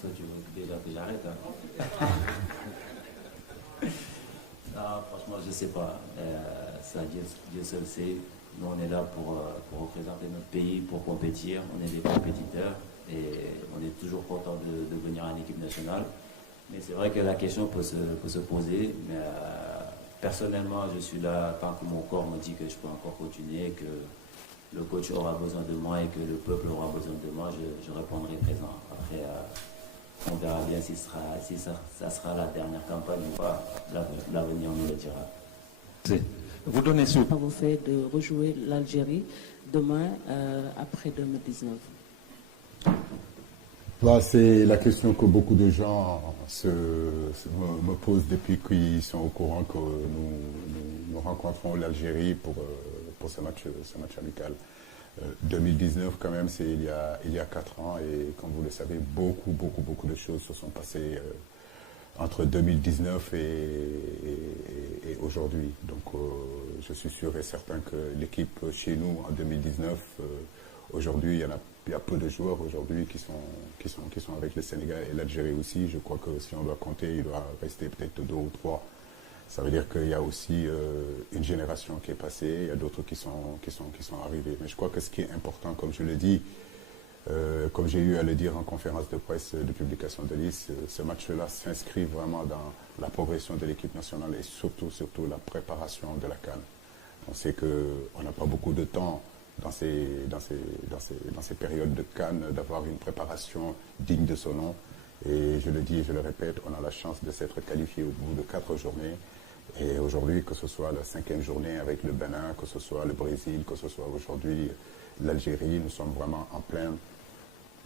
Toi, tu veux déjà que j'arrête, hein? Non, franchement, je ne sais pas. Ça, Dieu seul sait. Nous, on est là pour représenter notre pays, pour compétir. On est des compétiteurs et on est toujours content de venir en équipe nationale. Mais c'est vrai que la question peut se poser. Mais personnellement, je suis là tant que mon corps me dit que je peux encore continuer, que le coach aura besoin de moi et que le peuple aura besoin de moi, je répondrai présent. Après, on verra bien si ça sera la dernière campagne ou pas. L'avenir nous le dira. Vous donnez ce... Vous faites de rejouer l'Algérie demain après 2019. Là, c'est la question que beaucoup de gens me posent depuis qu'ils sont au courant que nous rencontrons l'Algérie pour ce match amical. 2019, quand même, c'est il y a 4 ans et comme vous le savez, beaucoup de choses se sont passées entre 2019 et aujourd'hui. Donc, je suis sûr et certain que l'équipe chez nous en 2019, aujourd'hui, il y a peu de joueurs aujourd'hui qui sont avec le Sénégal et l'Algérie aussi. Je crois que si on doit compter, il doit rester peut-être 2 ou 3. Ça veut dire qu'il y a aussi une génération qui est passée, il y a d'autres qui sont arrivés. Mais je crois que ce qui est important, comme je le dis, comme j'ai eu à le dire en conférence de presse de publication de liste, ce match-là s'inscrit vraiment dans la progression de l'équipe nationale et surtout la préparation de la CAN. On sait qu'on n'a pas beaucoup de temps dans ces périodes de CAN d'avoir une préparation digne de son nom. Et je le dis et je le répète, on a la chance de s'être qualifié au bout de 4 journées. Et aujourd'hui, que ce soit la 5e journée avec le Bénin, que ce soit le Brésil, que ce soit aujourd'hui l'Algérie, nous sommes vraiment en plein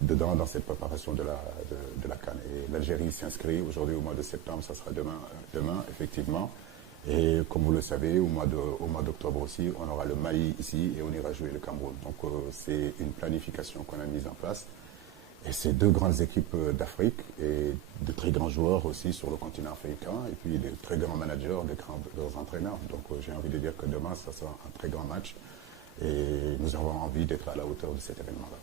dedans dans cette préparation de la CAN. Et l'Algérie s'inscrit aujourd'hui au mois de septembre, ça sera demain effectivement. Et comme vous le savez, au mois d'octobre aussi, on aura le Mali ici et on ira jouer le Cameroun. Donc c'est une planification qu'on a mise en place. Et c'est 2 grandes équipes d'Afrique et de très grands joueurs aussi sur le continent africain et puis des très grands managers, des grands entraîneurs. Donc j'ai envie de dire que demain, ça sera un très grand match et nous avons envie d'être à la hauteur de cet événement-là.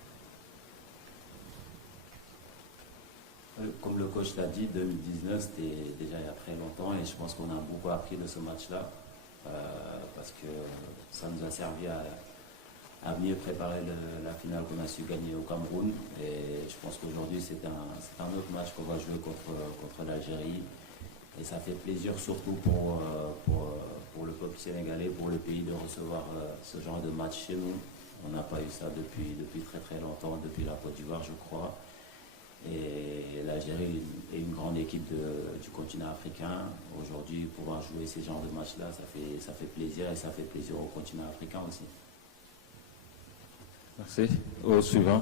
Comme le coach l'a dit, 2019, c'était déjà il y a très longtemps et je pense qu'on a beaucoup appris de ce match-là parce que ça nous a servi à mieux préparer la finale qu'on a su gagner au Cameroun. Et je pense qu'aujourd'hui, c'est un autre match qu'on va jouer contre l'Algérie. Et ça fait plaisir surtout pour le peuple sénégalais, pour le pays, de recevoir ce genre de match chez nous. On n'a pas eu ça depuis très longtemps, depuis la Côte d'Ivoire, je crois. Et l'Algérie est une grande équipe du continent africain. Aujourd'hui, pouvoir jouer ces genres de matchs-là, ça fait plaisir et ça fait plaisir au continent africain aussi. Merci. Au suivant.